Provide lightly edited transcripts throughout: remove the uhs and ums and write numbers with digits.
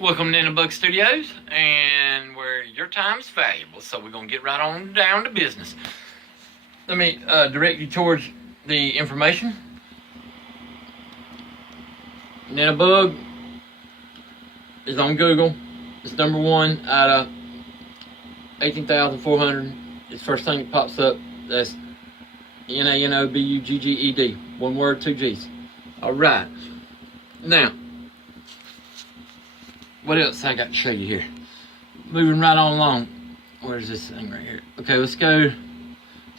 Welcome to nanobugged Studios, and where your time is valuable, so we're going to get right on down to business. Let me direct you towards the information. Nanobug is on Google. It's number one out of 18,400. It's the first thing that pops up. That's nanobugged. One word, two G's. All right. Now, what else I got to show you here? Moving right on along. Where's this thing right here? Okay, let's go to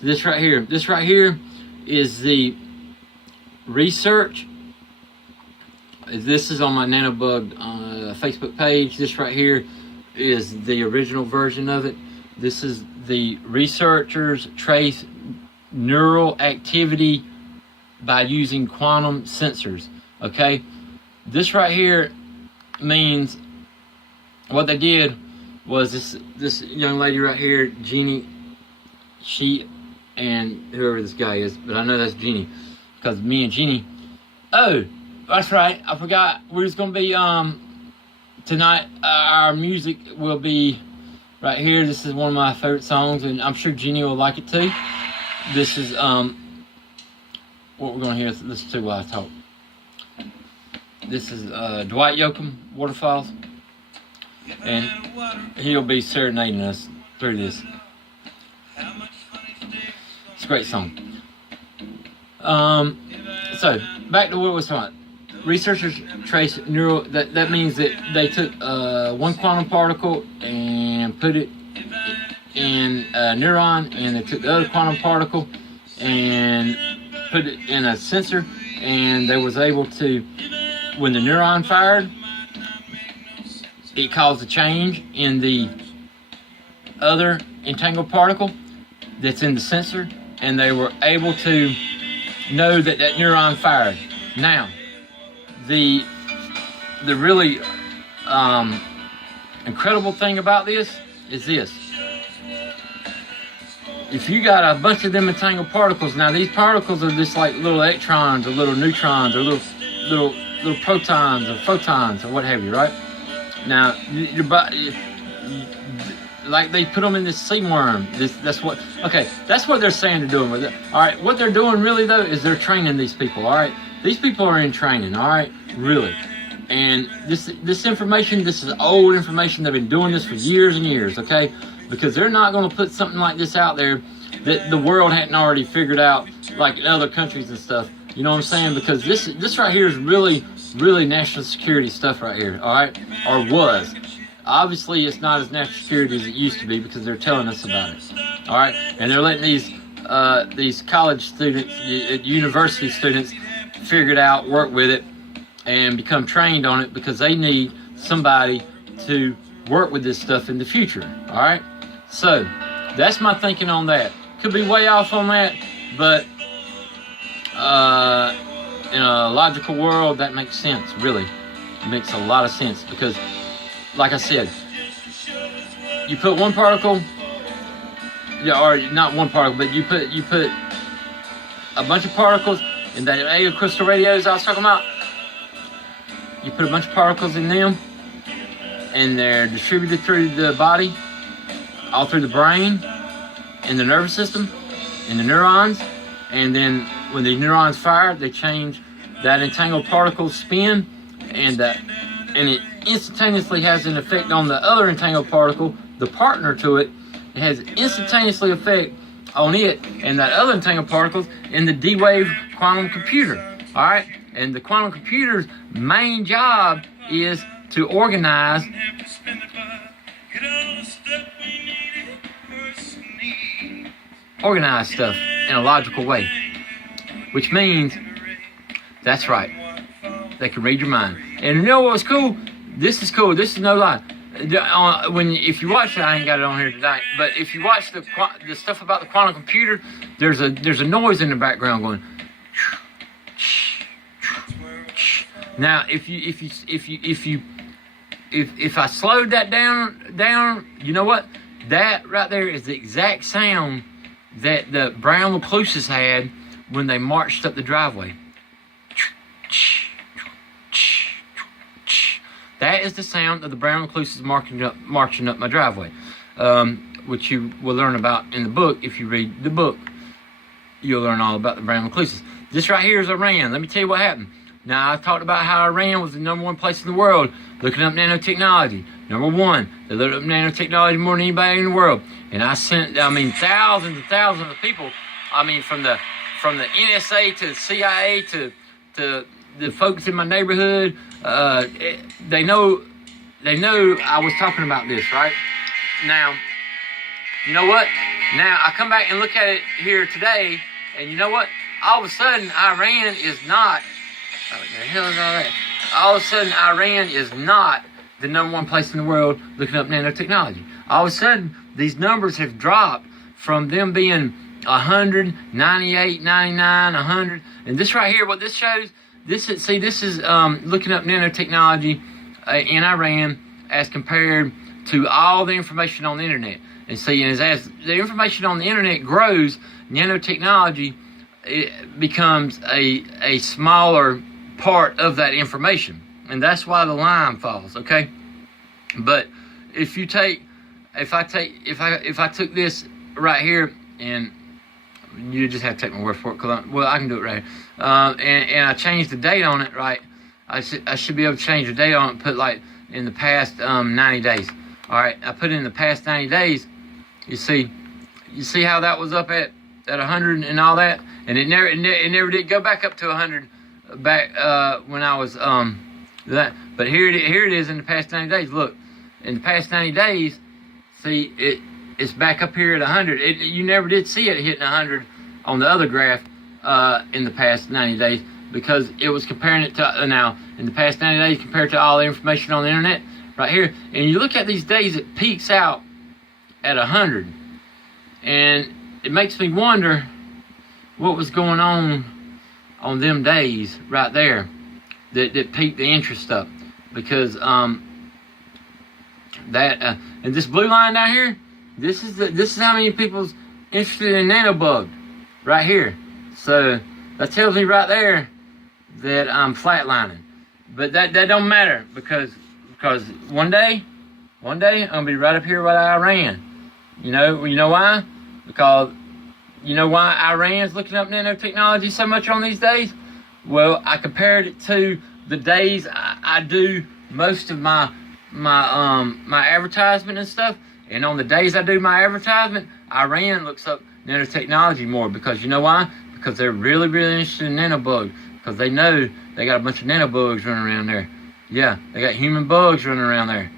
this right here. This right here is the research. This is on my nanobugged Facebook page. This right here is the original version of it. This is the researchers trace neural activity by using quantum sensors. Okay, this right here means what they did was this young lady right here, Jeannie, she and whoever this guy is, but I know that's Jeannie because me and Jeannie. Oh, that's right, I forgot. We're just gonna be tonight. Our music will be right here. This is one of my favorite songs, and I'm sure Jeannie will like it too. This is what we're gonna hear. Listen to while I talk. This is Dwight Yoakam, Waterfalls, and he'll be serenading us through this. It's a great song. So back to what we was talking about. Researchers trace neural. That means that they took one quantum particle and put it in a neuron, and they took the other quantum particle and put it in a sensor, and they was able to. When the neuron fired, it caused a change in the other entangled particle that's in the sensor, and they were able to know that that neuron fired. Now, the really incredible thing about this is this. If you got a bunch of them entangled particles, now these particles are just like little electrons or little neutrons or little protons or photons or what have you, right? Now, your body, like they put them in this sea worm. That's what they're saying they're doing with it. All right, what they're doing really though is they're training these people. All right, these people are in training. All right, really. And this information, this is old information. They've been doing this for years and years. Okay, because they're not going to put something like this out there that the world hadn't already figured out, like in other countries and stuff. You know what I'm saying? Because this right here is really national security stuff right here, all right? Or was. Obviously, it's not as national security as it used to be because they're telling us about it, all right? And they're letting these college students, university students, figure it out, work with it, and become trained on it because they need somebody to work with this stuff in the future, all right? So, that's my thinking on that. Could be way off on that, but in a logical world, that makes sense, really. It makes a lot of sense because, like I said, you put one particle, or not one particle, but you put a bunch of particles in that A crystal radios I was talking about. You put a bunch of particles in them, and they're distributed through the body, all through the brain, in the nervous system, in the neurons, and then when the neurons fire, they change that entangled particle's spin, and it instantaneously has an effect on the other entangled particle, the partner to it. It has instantaneously effect on it and that other entangled particles in the D-Wave quantum computer. All right, and the quantum computer's main job is to organize stuff in a logical way, which means, that's right, they can read your mind. And you know what's cool? This is cool. This is no lie. If you watch it, I ain't got it on here tonight, but if you watch the stuff about the quantum computer, there's a noise in the background going. Now, if I slowed that down, you know what? That right there is the exact sound that the brown recluses had when they marched up the driveway. That is the sound of the brown recluses marching up my driveway, which you will learn about in the book. If you read the book, you'll learn all about the brown recluses. This right here is Iran. Let me tell you what happened. Now, I talked about how Iran was the #1 place in the world looking up nanotechnology. #1, they looked up nanotechnology more than anybody in the world. And I sent, thousands and thousands of people. From the NSA to the CIA to the folks in my neighborhood. They know I was talking about this, right? Now, you know what? Now, I come back and look at it here today, and you know what? All of a sudden, Iran is not... What the hell is all that? All of a sudden, Iran is not the #1 place in the world looking up nanotechnology. All of a sudden, these numbers have dropped from them being 100, 98, 99, 100. And this right here, what this shows, this is looking up nanotechnology in Iran as compared to all the information on the internet. And see, as the information on the internet grows, nanotechnology, it becomes a smaller part of that information, and that's why the line falls. Okay, but if I took this right here, and you just have to take my word for it, cause I can do it right here, and I changed the date on it, right? I should be able to change the date on it, put like in the past 90 days. All right, I put it in the past 90 days. You see how that was up at 100 and all that, and it never did go back up to 100 back when I was that. But here it is in the past 90 days. Look, in the past 90 days, see it's back up here at 100. You never did see it hitting 100 on the other graph in the past 90 days, because it was comparing it to now in the past 90 days compared to all the information on the internet right here. And you look at these days, it peaks out at 100, and it makes me wonder what was going on them days right there that piqued the interest up, because and this blue line down here, this is how many people's interested in nanobugged right here. So that tells me right there that I'm flatlining, but that don't matter, because one day I'm gonna be right up here with Iran. You know why? Because you know why Iran's looking up nanotechnology so much on these days? Well, I compared it to the days I do most of my advertisement and stuff, and on the days I do my advertisement, Iran looks up nanotechnology more, because you know why? Because they're really, really interested in nanobugs, because they know they got a bunch of nanobugs running around there. Yeah, they got human bugs running around there.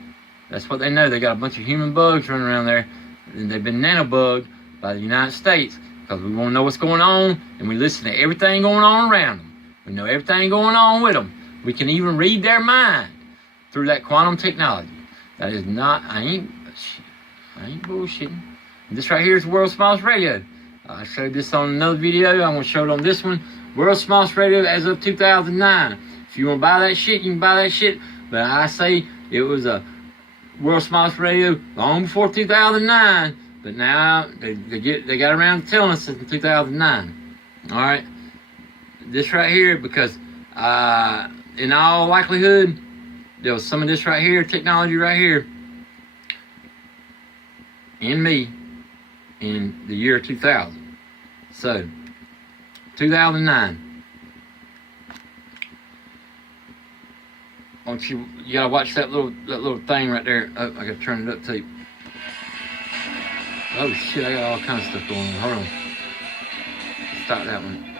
That's what they know. They got a bunch of human bugs running around there, and they've been nanobugged by the United States, because we want to know what's going on, and we listen to everything going on around them. We know everything going on with them. We can even read their mind through that quantum technology. That is not, I ain't bullshitting. This right here is the world's smallest radio. I showed this on another video. I'm going to show it on this one. World's smallest radio as of 2009. If you want to buy that shit, you can buy that shit. But I say it was a world's smallest radio long before 2009. But now they got around to telling us in 2009. All right, this right here, because in all likelihood there was some of this right here, technology right here, in me in the year 2000. So 2009. You gotta watch that little thing right there. Oh, I gotta turn it up too. Oh shit, I got all kinds of stuff going on. Hold on. Stop that one.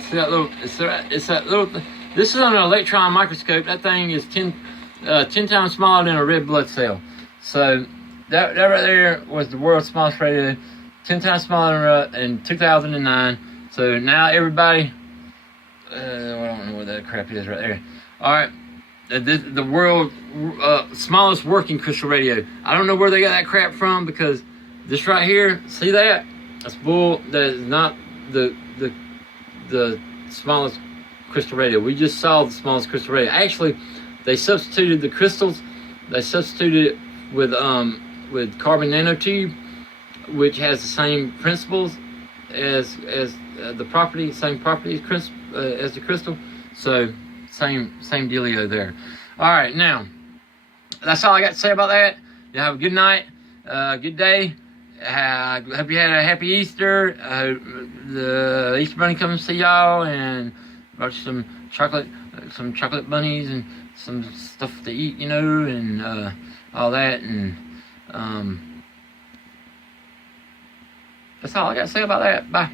See that little, it's that little, this is on an electron microscope. That thing is 10 times smaller than a red blood cell. So that right there was the world's smallest radio, 10 times smaller in 2009. So now everybody, I don't know what that crap is right there. All right, the world's smallest working crystal radio. I don't know where they got that crap from, because this right here, see that? That's bull. That is not the smallest crystal radio. We just saw the smallest crystal radio. Actually, they substituted the crystals. They substituted it with carbon nanotube, which has the same principles as the property, same property as the crystal. So same dealio there. All right, now that's all I got to say about that. You have a good night, good day. Hope you had a happy Easter. The Easter Bunny comes to see y'all and brought you some chocolate bunnies and some stuff to eat, you know, and all that. And that's all I got to say about that. Bye.